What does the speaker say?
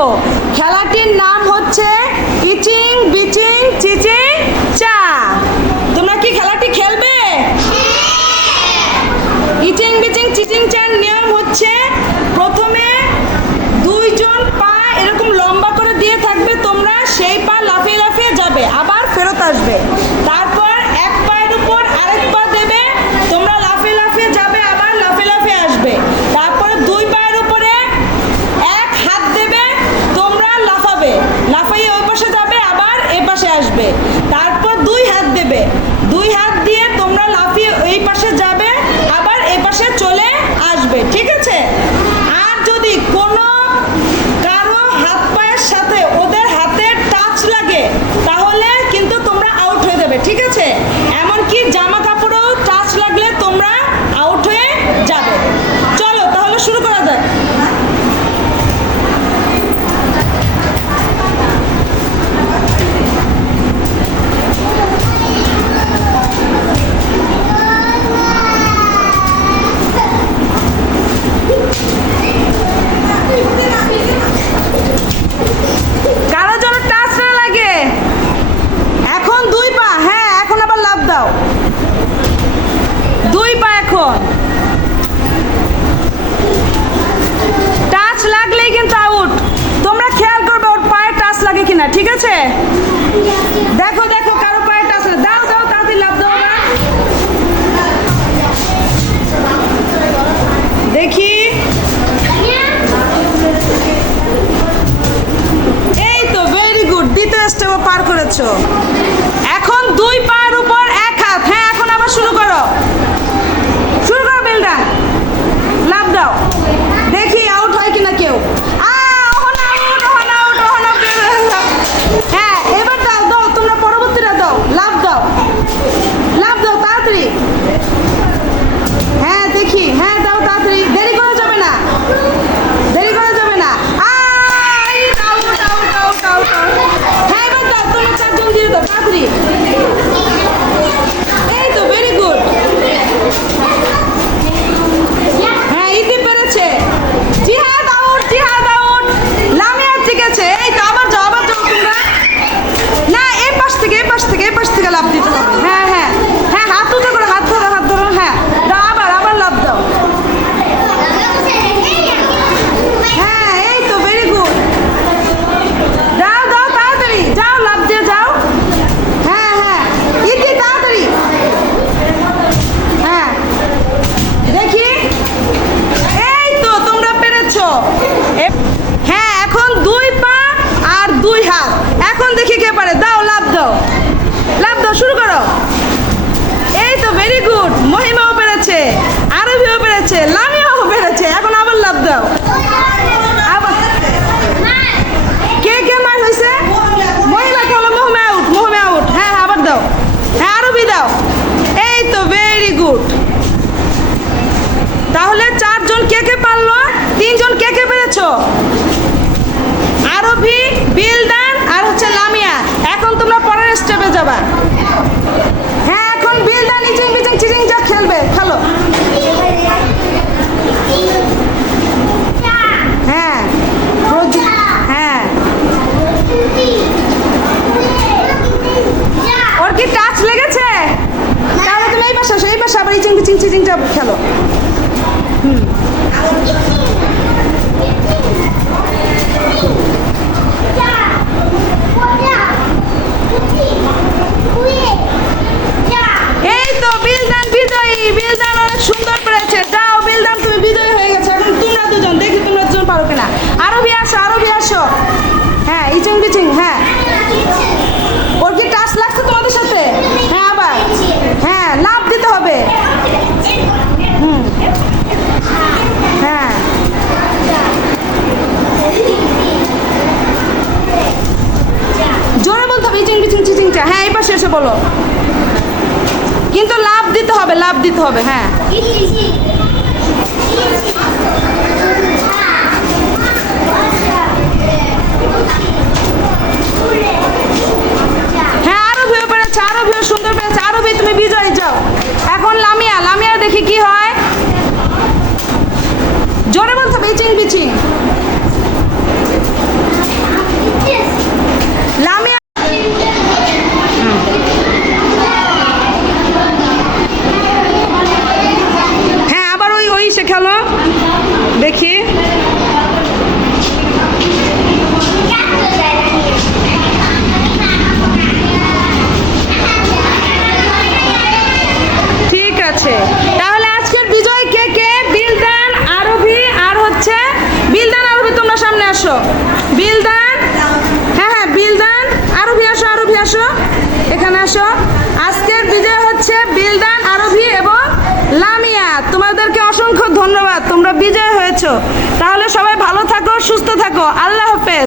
খেলবো। খেলাটির নাম হচ্ছে ইচিং বিচিং চিচিং চা। তোমরা কি খেলাটি খেলবে? ইচিং বিচিং চিচিং চার নিয়ম হচ্ছে প্রথমে দুইজন পা এরকম লম্বা করে দিয়ে থাকবে, তোমরা সেই পা লাফিয়ে লাফিয়ে যাবে, আবার ফেরত আসবে। তারপর এক পায়ের উপর আরেক পা দেবে, তোমরা লাফিয়ে লাফিয়ে যাবে, আবার লাফিয়ে লাফিয়ে আসবে। তারপরে দুই পায়ের উপরে এক হাত দেবে, তোমরা লাফাবে, লাফাইয়ে ওই পাশে যাবে, আবার এই পাশে আসবে। তারপর দুই হাত দেবে, দুই হাত দিয়ে তোমরা লাফিয়ে এই পাশে যাবে, আবার এই পাশে চলে আসবে। ঠিক আছে? আর যদি কোনো কারো হাত পায়ের সাথে ওদের হাতের টাচ লাগে তাহলে কিন্তু তোমরা আউট হয়ে যাবে। ঠিক আছে? এমনকি জামা কাপড়েও টাচ লাগলে তোমরা আউট হয়ে যাবে। চলো তাহলে শুরু করা যাক। কারো যেন টাচ না লাগে। এখন দুই পা, হ্যাঁ এখন আবার লাফ দাও। দুই পা এখন টাচ লাগলেই কিন্তু আউট। তোমরা খেয়াল করবে ওর পায়ে টাচ লাগে কিনা। ঠিক আছে? দেখো দেখো কারো পায়ে টাচ লাগে, দাও দাও তাড়াতাড়ি লাফ দাও না। দেখি, এই তো ভেরি গুড, দ্বিতীয় স্টেপও পার করেছো। এখন দুই পায়ের উপর এক হাত। হ্যাঁ এখন আবার শুরু করো, শুরু করো বেলডান, লাফ দাও, দেখি আউট হয় কিনা কেউ। হ্যাঁ এবার দাও দাও, তোমরা পরবর্তীটা দাও, লাফ দাও, লাফ দাও তাড়াতাড়ি। হ্যাঁ দেখি, হ্যাঁ দাও তাড়াতাড়ি, দেরি করা যাবে না, দেরি করা যাবে না। হ্যাঁ এবার দাও, তোমরা চারজন দিয়ে দাও তাড়াতাড়ি। এই তো ভেরি গুড। হ্যাঁ ইতি পেরেছে। জিহাদ আউট, জিহাদ আউট, লামিয়া জিতেছে। এই তো আবার যাও, আবার যাও তোমরা। না এই পাশ থেকে, এই পাশ থেকে, এই পাশ থেকে লাফ দিতে হবে। হ্যাঁ হ্যাঁ হ্যাঁ, হাত উঁচু করে, হাত ধরো, হাত ধরো। হ্যাঁ দাও, আবার আবার লাফ দাও। হ্যাঁ এই তো ভেরি গুড, দাও দাও তাড়াতাড়ি, যাও লাফ দিয়ে যাও। হ্যাঁ হ্যাঁ ইতি তাড়াতাড়ি। হ্যাঁ দেখি, এই তো তোমরা পেরেছো। হ্যাঁ এখন দুই পা আর দুই হাত। এখন দেখি কে পারে, দাও লাফ দাও, লাফ দাও, শুরু করো। এই তো ভেরি গুড, মহিমাও পেরেছে, আরবিও পেরেছে, লামিয়াও পেরেছে। এখন আবার লাফ দাও, আবার। কে কে মার হয়েছে? মহিমা খেলো, মহিমা আউট, মহিমা আউট। হ্যাঁ আবার দাও, হ্যাঁ আরবি দাও। এই তো ভেরি গুড। তাহলে চারজন কে কে পারলো? তিনজন কে কে পেরেছো? আরবি, বিলদান আর হচ্ছে লামিয়া। এখন তোমরা পরের স্টেপে যাবা। হ্যাঁ এখন বিলদান ইচিং বিচিং চিচিং চা খেলবে, খেলো। হ্যাঁ হ্যাঁ, ওর কি টাচ লেগেছে? তাহলে তুমি এই পাশে আসো, এই পাশে আবার ইচিং বিচিং চিচিং চা খেলো। এই তো বিলদান বিজয়ী, বিলদান অনেক সুন্দর পেরেছে। যাও বিলদান, তুমি বিজয়ী হয়ে গেছো। এখন তোমরা দুজন, দেখি তোমরা দুজন পারো কিনা। আরবি আসো, আরবি আসো। হ্যাঁ ইচিং বিচিং, হ্যাঁ ওর কি টাচ লাগছে তোমাদের সাথে? হ্যাঁ আবার, হ্যাঁ লাফ দিতে হবে। হ্যাঁ জোরে বলতে হবে, ইচিং বিচিং চিচিং চা। হ্যাঁ এই পাশে এসে বলো, কিন্তু লাফ দিতে হবে, লাফ দিতে হবে। হ্যাঁ হ্যাঁ আরবিও পেরেছে, আরবিও সুন্দর পেরেছে। আরবি তুমি বিজয়ী, যাও। এখন লামিয়া, লামিয়া দেখি কি হয়। জোরে বলতে হবে, ইচিং বিচিং। লামিয়া হ্যাঁ আবার ওই ওই শেখালো দেখি ঠিক আছে তাহলে আজকের বিজয় কে কে বিলদান আরবি আর হচ্ছে বিলদান আরবি তোমরা সামনে আসো বিলদান হ্যাঁ হ্যাঁ বিলদান আরবি আসো এখানে আসো আজকের বিজয় হচ্ছে বিলদান আরবি এবং লামিয়া তোমাদেরকে অসংখ্য ধন্যবাদ তোমরা বিজয় হয়েছো তাহলে সবাই ভালো থাকো সুস্থ থাকো আল্লাহ হাফেজ